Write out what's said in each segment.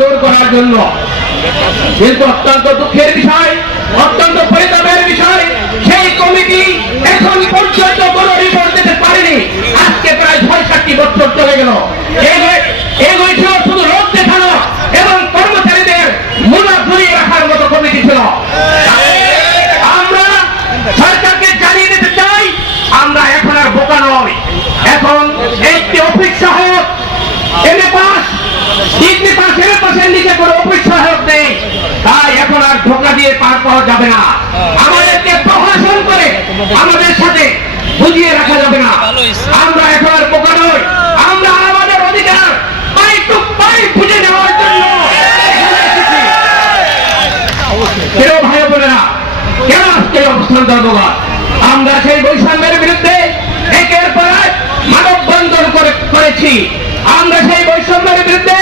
দূর করার জন্য। কিন্তু অত্যন্ত দুঃখের বিষয়, অত্যন্ত পরিতাপের বিষয়, সেই কমিটি এখন পর্যন্ত কোনো রিপোর্ট দিতে পারেনি। আজকে প্রায় ৬৭ বছর চলে গেল। এগুলি ছিল শুধু রোগ দেখানো এবং কর্মচারীদের মুনা ঘুরিয়ে রাখার মতো কমিটি ছিল। আমরা সরকারকে জানিয়ে দিতে চাই, আমরা এখন আর বোকা নয়। এখন একটি অফিস সহায়ক MA pass, degree pass, MA পাসের নিচে কোনো অফিস সহায়ক নেই। তাই এখন আর ধোকা দিয়ে পার পাওয়া যাবে না। আমাদেরকে প্রশাসন করে আমাদের সাথে বুঝিয়ে রাখা যাবে না। আমরা এখন আর বোকা নই। আমরা আমাদের অধিকার পাই টু পাই বুঝে নেওয়ার জন্য প্রিয় ভাই বোনেরা, কেন আজকে অবস্থান ধর্মঘট? আমরা সেই বৈষম্যের বিরুদ্ধে একের পর এক মানববন্ধন করেছি। আমরা সেই বৈষম্যের বিরুদ্ধে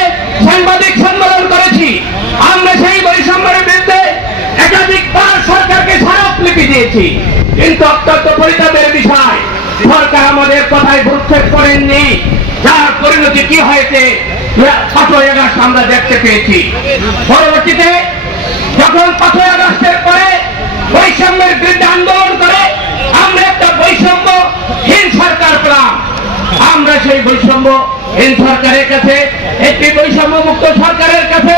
সাংবাদিক সম্মেলন করেছি। আমরা সেই বৈষম্যের বিরুদ্ধে একাধিকবার সরকারকে স্মারকলিপি দিয়েছি। কিন্তু অত্যন্ত পরিতাপের বিষয়, সরকার আমাদের কথায় ভ্রুক্ষেপ করেননি। যার পরিণতি কি হয়েছে 5ই আগস্ট আমরা দেখতে পেয়েছি। পরবর্তীতে যখন 5ই আগস্টের পরে বৈষম্যের বিরুদ্ধে আন্দোলন করে আমরা একটা বৈষম্যহীন সরকার পেলাম। আমরা সেই বৈষম্যহীন সরকারের কাছে, একটি বৈষম্য মুক্ত সরকারের কাছে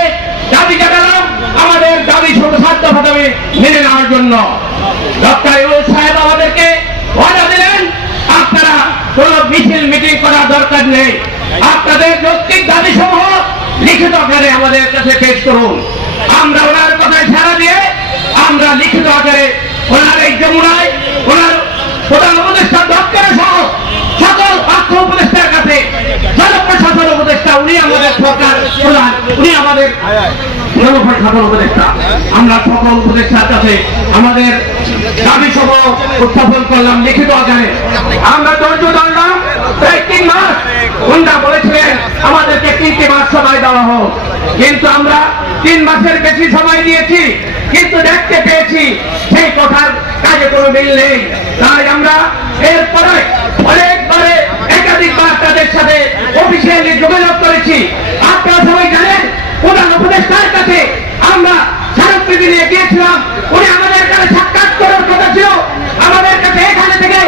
দাবি জানালাম আমাদের দাবি সাধ্যভাবে মেনে নেওয়ার জন্য। ডক্টর ইউনূস সাহেব আমাদেরকে ওয়াদা দিলেন, আপনারা কোন মিছিল মিটিং করার দরকার নেই, আপনাদের যৌক্তিক দাবি সমূহ লিখিত আকারে আমাদের কাছে পেশ করুন। আমরা ওনার কথায় সাড়া দিয়ে আমরা লিখিত আকারে ওনার এই যমুনায় ওনার প্রধান উপদেষ্টা দপ্তর সহ সকল অর্থ উপদেষ্টার কাছে, জনপ্রশাসন উপদেষ্টা, উনি আমাদের সরকার প্রধান, উনি আমাদের জনপ্রশাসন উপদেষ্টা, আমরা সকল উপদেষ্টার কাছে আমাদের দাবি সমূহ উত্থাপন করলাম লিখিত আকারে। আমরা ধৈর্য ধরলাম প্রায় 3 মাস। উনি বলেছিলেন আমাদেরকে 3টি মাস সময় দেওয়া হোক, কিন্তু আমরা 3 মাসের বেশি সময় দিয়েছি, কিন্তু দেখতে পেয়েছি সেই কথার কাজে কোনো মিল নেই। তাই আমরা এরপরে অনেকবারে একাধিকবার তাদের সাথে অফিসিয়ালি যোগাযোগ করেছি। আপনারা সবাই জানেন প্রধান উপদেষ্টার কাছে আমরা স্মারকলিপি নিয়ে গিয়েছিলাম। উনি আমাদের কাছে সাক্ষাৎ করার কথা ছিল। আমাদের কাছে এখানে থেকে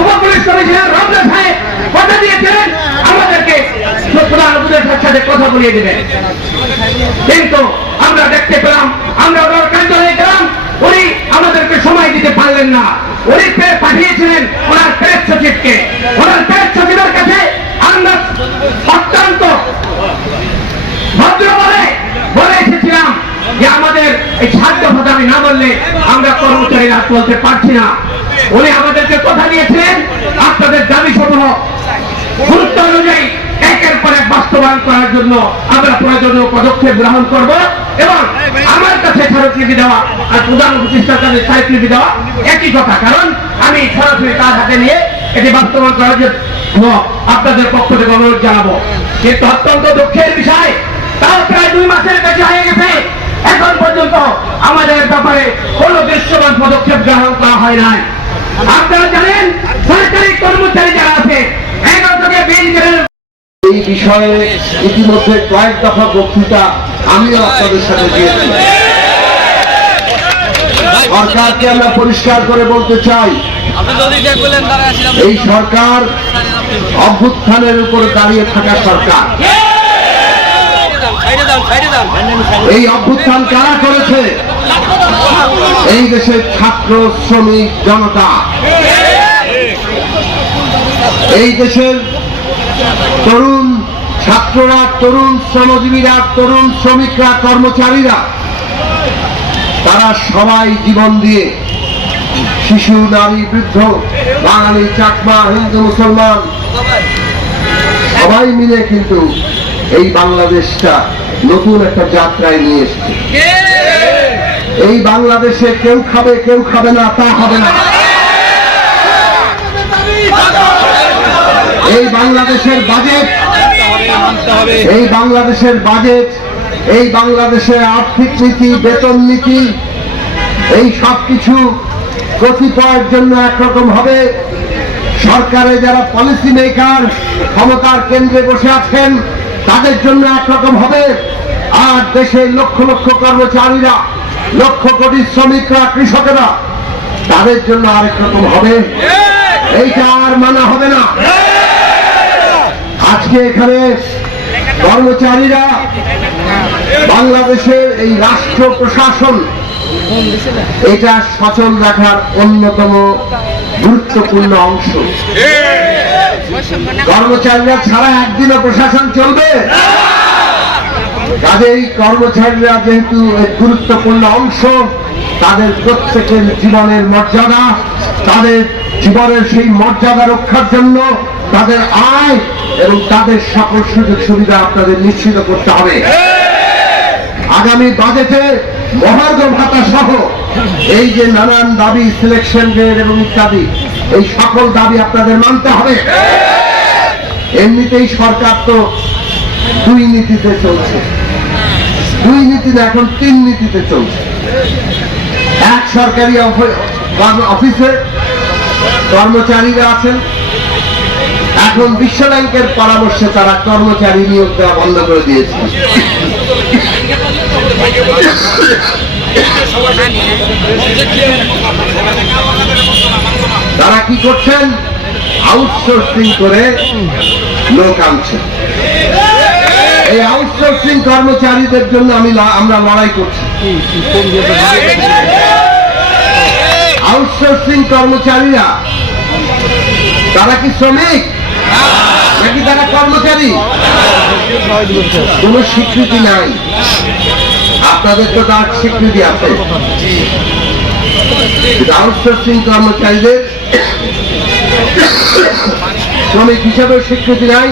উপপুলিশ কমিশনার রমনা সাহেব কথা দিয়েছিলেন আমাদেরকে প্রধান উপদেষ্টার সাথে কথা বলিয়ে দেবেন। কিন্তু আমরা দেখতে পেলাম, আমরা ওনার কার্যালয়ে গেলাম, উনি আমাদেরকে সময় দিতে পারলেন না। উনি পাঠিয়েছিলেন ওনার প্রেস সচিবকে। ওনার প্রেস সচিবের কাছে আমরা অত্যন্ত ভদ্রভাবে বলে এসেছিলাম যে আমাদের এই সাধ্য ভাতা আমি না বললে আমরা কর্মচারীরা বলতে পারছি না। উনি আমাদেরকে কথা দিয়েছিলেন আপনাদের দাবি সমূহ গুরুত্ব অনুযায়ী একের পর এক বাস্তবায়ন করার জন্য আমরা প্রয়োজনীয় পদক্ষেপ গ্রহণ করব এবং আমার কাছে স্মারকলিপি দেওয়া আর প্রধান উপদেষ্টার কাছে স্মারকলিপি দেওয়া একই কথা। কারণ আমি সরাসরি তার হাতে নিয়ে এটি বাস্তবায়ন করার জন্য আপনাদের পক্ষ থেকে অনুরোধ জানাবো। কিন্তু অত্যন্ত দুঃখের বিষয়, তাও প্রায় 2 মাসের বেশি হয়ে গেছে, এখন পর্যন্ত আমাদের ব্যাপারে কোন দৃশ্যমান পদক্ষেপ গ্রহণ করা হয় নাই। আপনারা জানেন সরকারি কর্মচারী যারা আছে 11 থেকে 20 জনের এই বিষয়ে ইতিমধ্যে কয়েক দফা বক্তৃতা আমিও আপনাদের সাথে দিয়েছি। সরকারকে আমরা পরিষ্কার করে বলতে চাই, এই সরকার অভ্যুত্থানের উপরে দাঁড়িয়ে থাকা সরকার। এই অভ্যুত্থান কারা করেছে? এই দেশের ছাত্র, শ্রমিক, জনতা। এই দেশের তরুণ ছাত্ররা, তরুণ শ্রমজীবীরা, তরুণ শ্রমিকরা, কর্মচারীরা, তারা সবাই জীবন দিয়ে, শিশু, নারী, বৃদ্ধ, বাঙালি, চাকমা, হিন্দু, মুসলমান, সবাই মিলে কিন্তু এই বাংলাদেশটা নতুন একটা যাত্রায় নিয়ে এসেছে। এই বাংলাদেশে কেউ খাবে কেউ খাবে না তা হবে না। এই বাংলাদেশের বাজেট, এই বাংলাদেশের বাজেট, এই বাংলাদেশের আর্থিক নীতি, বেতন নীতি, এই সবকিছু কতিপয়ের জন্য একরকম হবে। সরকারে যারা পলিসি মেকার, ক্ষমতার কেন্দ্রে বসে আছেন, তাদের জন্য একরকম হবে। আর দেশের লক্ষ লক্ষ কর্মচারীরা, লক্ষ কোটি শ্রমিকরা, কৃষকেরা, তাদের জন্য আরেক রকম হবে। এইটা আর মানা হবে না। আজকে এখানে কর্মচারীরা বাংলাদেশের এই রাষ্ট্র প্রশাসন এটা সচল রাখার অন্যতম গুরুত্বপূর্ণ অংশ। কর্মচারীরা ছাড়া একদিনও প্রশাসন চলবে। কাজেই কর্মচারীরা যেহেতু এক গুরুত্বপূর্ণ অংশ, তাদের প্রত্যেকের জীবনের মর্যাদা, তাদের জীবনের সেই মর্যাদা রক্ষার জন্য তাদের আয় এবং তাদের সকল সুযোগ সুবিধা আপনাদের নিশ্চিত করতে হবে। আগামী বাজেটে মহার্ঘ ভাতা সহ এই যে নানান দাবি, সিলেকশন গ্রেড এবং ইত্যাদি, এই সকল দাবি আপনাদের মানতে হবে। এমনিতেই সরকার তো দুই নীতিতে চলছে, দুই নীতি না, এখন তিন নীতিতে চলছে। এক সরকারি অফিসে কর্মচারীরা আছেন, এখন বিশ্ব ব্যাংকের পরামর্শে তারা কর্মচারী নিয়োগ দেওয়া বন্ধ করে দিয়েছে। তারা কি করছেন? আউটসোর্সিং করে লোক আনছেন। এই আউটসোর্সিং কর্মচারীদের জন্য আমরা লড়াই করছি। আউটসোর্সিং কর্মচারীরা তারা কি শ্রমিক নাকি তারা কর্মচারী? কোন স্বীকৃতি নাই। আপনাদের তো তার স্বীকৃতি আছে। আউটসোর্সিং কর্মচারীদের শ্রমিক হিসাবে স্বীকৃতি নাই।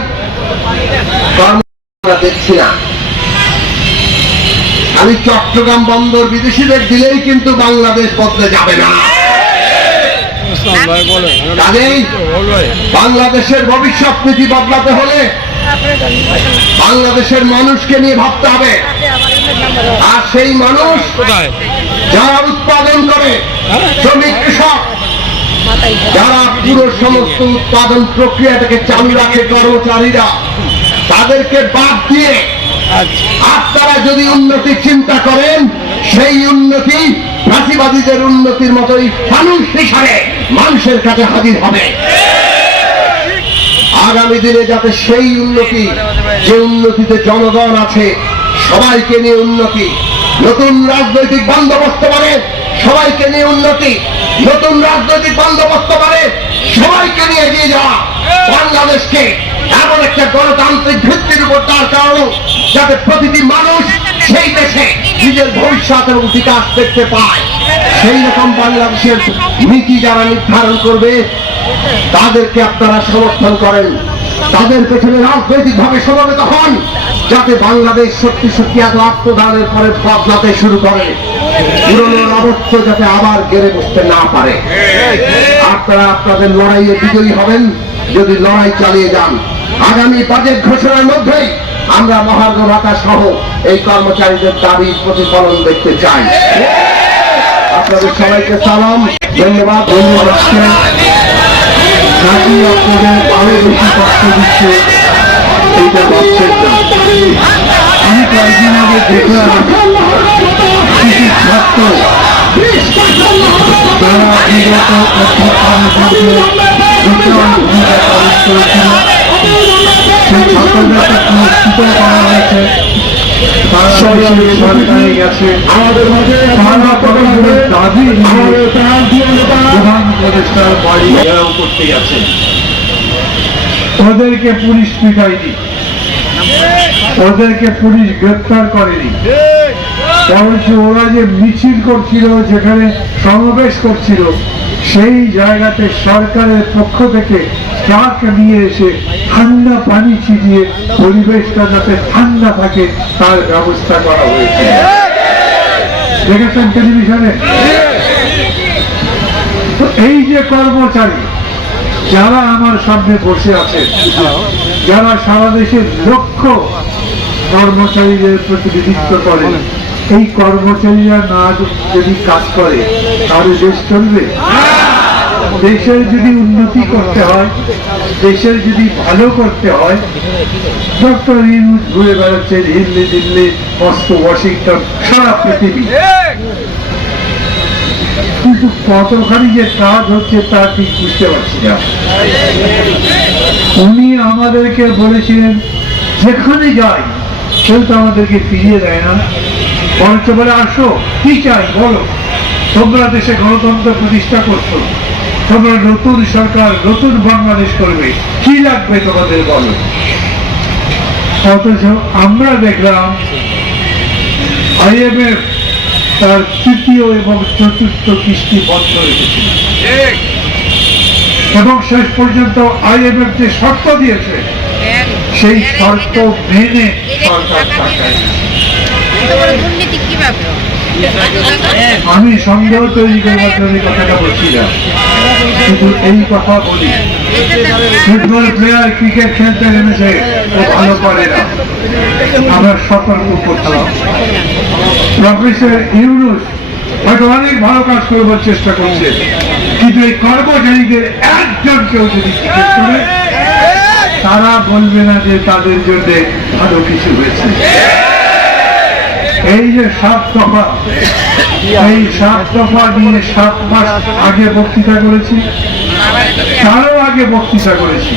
দেখছি না, আমি চট্টগ্রাম বন্দর বিদেশিদের দিলেই কিন্তু বাংলাদেশ বদলে যাবে না। কাজেই বাংলাদেশের ভবিষ্যৎ নীতি বদলাতে হলে বাংলাদেশের মানুষকে নিয়ে ভাবতে হবে। আর সেই মানুষ যারা উৎপাদন করে, শ্রমিক, কৃষক, যারা পুরো সমস্ত উৎপাদন প্রক্রিয়াটাকে চালু রাখে, কর্মচারীরা, তাদেরকে বাদ দিয়ে আপনারা যদি উন্নতি চিন্তা করেন, সেই উন্নতি ফাঁসিবাদীদের উন্নতির মতোই মানুষ হিসাবে মানুষের কাছে হাজির হবে। আগামী দিনে যাতে সেই উন্নতি, যে উন্নতিতে জনগণ আছে, সবাইকে নিয়ে উন্নতি, নতুন রাজনৈতিক বন্দোবস্ত মানে সবাইকে নিয়ে উন্নতি, নতুন রাজনৈতিক বন্দোবস্ত মানে সবাইকে নিয়ে এগিয়ে যাওয়া, বাংলাদেশকে এমন একটা গণতান্ত্রিক ভিত্তির উপর দাঁড় করানো যাতে প্রতিটি মানুষ সেই দেশে নিজের ভবিষ্যৎ এবং বিকাশ দেখতে পায়। সেই রকম বাংলাদেশের নীতি যারা নির্ধারণ করবে তাদেরকে আপনারা সমর্থন করেন, তাদের পেছনে রাজনৈতিক ভাবে সমবেত হন, যাতে বাংলাদেশ সত্যি সত্যি এত আত্মদানের পরে বদলাতে শুরু করে, পুরনো অবস্থা যাতে আবার গেড়ে বসতে না পারে। আপনারা আপনাদের লড়াইয়ে বিজয়ী হবেন যদি লড়াই চালিয়ে যান। আগামী বাজেট ঘোষণার মধ্যেই আমরা মহার্ঘ ভাতা সহ এই কর্মচারীদের দাবির প্রতিফলন দেখতে চাই। আপনাদের সবাইকে সালাম, ধন্যবাদ। আপনাদের আরো বেশি কষ্ট দিচ্ছে এইটা ভাবছেন না। আমি কয়েকদিন আগে দেখলাম কিছু ছাত্র তারা বিগত অধ্যক্ষের ভূমিকা পালন করেছিল, সেই ছাত্রদেরকে পুরস্কৃত করা হয়েছে। তারা সরকারে গেছে, তারা প্রধানের দাবি নিয়ে প্রধান উপদেষ্টার বাড়ি ঘেরাও করতে গেছে। ওদেরকে পুলিশ পিটায়নি, ওদেরকে পুলিশ গ্রেপ্তার করেনি, বরঞ্চ ওরা যে মিছিল করছিল, যেখানে সমাবেশ করছিল, সেই জায়গাতে সরকারের পক্ষ থেকে ট্রাক নিয়ে এসে ঠান্ডা পানি ছিটিয়ে পরিবেশটা যাতে ঠান্ডা থাকে তার ব্যবস্থা করা হয়েছে। দেখেছেন টেলিভিশনে? তো এই যে কর্মচারী যারা আমার সামনে বসে আছে, যারা সারা দেশের লক্ষ কর্মচারীদের প্রতিনিধিত্ব করে, এই কর্মচারীরা না যদি কাজ করে তাহলে দেশ চলবে? দেশের যদি উন্নতি করতে হয়, দেশের যদি ভালো করতে হয়, ডক্টর ইউনূস ঘুরে বেড়াচ্ছেন দিল্লি দিল্লি, মস্কো, ওয়াশিংটন, সারা পৃথিবী। কিন্তু কতখানি যে কাজ হচ্ছে তা ঠিক বুঝতে পারছি না। উনি আমাদেরকে বলেছিলেন যেখানে যাই কেউ তো আমাদেরকে ফিরিয়ে দেয় না, বরঞ্চ বলে আসো, কি চাই বলো, তোমরা দেশে গণতন্ত্র প্রতিষ্ঠা করছো, তোমরা নতুন সরকার, নতুন বাংলাদেশ করবে, কি লাগবে তোমাদের বলো। অথচ আমরা দেখলাম IMF তার তৃতীয় এবং চতুর্থ কিস্তি বন্ধ রেখেছিল এবং শেষ পর্যন্ত IMF যে শর্ত দিয়েছে সেই শর্ত মেনে সরকার টাকা। আমি সন্দেহ তৈরি করবার জন্য কথাটা বলছি না, কিন্তু এই কথা বলি, ফুটবল প্লেয়ার ক্রিকেট খেলতে নেমেছে, ও ভালো পারে না, আমরা সতর্ক করছিলাম। প্রফেসর ইউনূস হয়তো অনেক ভালো কাজ করবার চেষ্টা করছে, কিন্তু এই কর্মচারীদের একজন কেউ যদি জিজ্ঞেস করে, তারা বলবে না যে তাদের জন্য ভালো কিছু হয়েছে। এই যে 7 দফা, এই 7 দফা নিয়ে 7 মাস আগে বক্তৃতা করেছি, তারও আগে বক্তৃতা করেছি।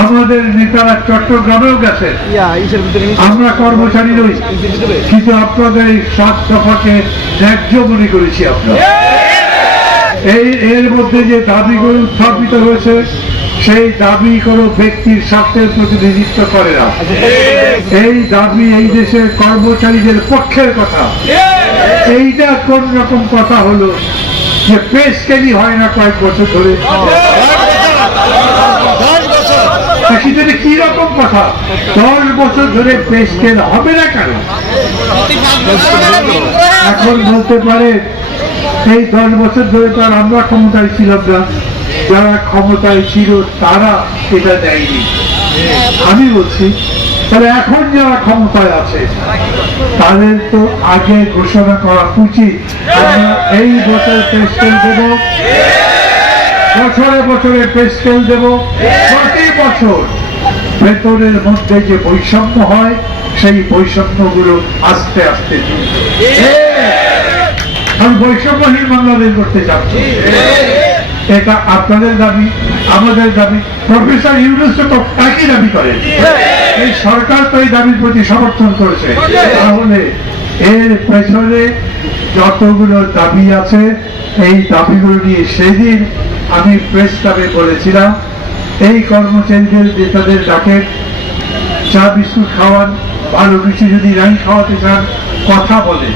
আমাদের নেতারা চট্টগ্রামেও গেছেন, আমরা কর্মচারী নই, কিন্তু আপনাদের এই 7 দফাকে ন্যায্য মনে করেছি। আপনার এর মধ্যে যে দাবিগুলো উত্থাপিত হয়েছে, সেই দাবি কোনো ব্যক্তির স্বার্থের প্রতিনিধিত্ব করে না। এই দাবি এই দেশের কর্মচারীদের পক্ষের কথা। এইটা কোন রকম কথা হলো যে পে স্কেলই হয় না কয়েক বছর ধরে, কি রকম কথা? 10 বছর ধরে পে স্কেল হবে না কেন? এখন বলতে পারে এই 10 বছর ধরে তো আর আমরা ক্ষমতায় ছিলাম না, যারা ক্ষমতায় ছিল তারা এটা দেয়নি। আমি বলছি তাহলে এখন যারা ক্ষমতায় আছে তাদের তো আগে ঘোষণা করা উচিত, আমরা এই বছর পে স্কেল দেব, বছরে বছরে পে স্কেল দেব, প্রতি বছর বেতনের মধ্যে যে বৈষম্য হয় সেই বৈষম্যগুলো আস্তে আস্তে আমি বৈষম্যহীন বাংলাদেশ করতে চাচ্ছি। এটা আপনাদের দাবি, আমাদের দাবি, প্রফেসর ইউনূস তো একই দাবি করেন, এই সরকার তো এই দাবির প্রতি সমর্থন করেছে। তাহলে এর পেছনে যতগুলো দাবি আছে, এই দাবিগুলো নিয়ে সেদিন আমি প্রেস ক্লাবে বলেছিলাম, এই কর্মচারীদের নেতাদের ডাকেন, চা বিস্কুট খাওয়ান, ভালো কিছু যদি নাই খাওয়াতে চান কথা বলে,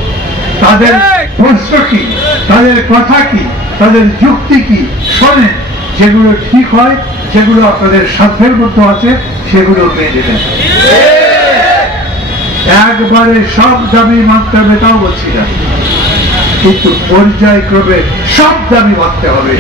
তাদের প্রশ্ন কি, তাদের কথা কি, তাদের যুক্তি কি শোনেন, যেগুলো ঠিক হয়, যেগুলো আপনাদের সাধ্যের মধ্যে আছে সেগুলো মেনে নেন। একবারে সব দাবি মানতে হবে তাও বলছি না, কিন্তু পর্যায়ক্রমে সব দাবি মানতে হবে।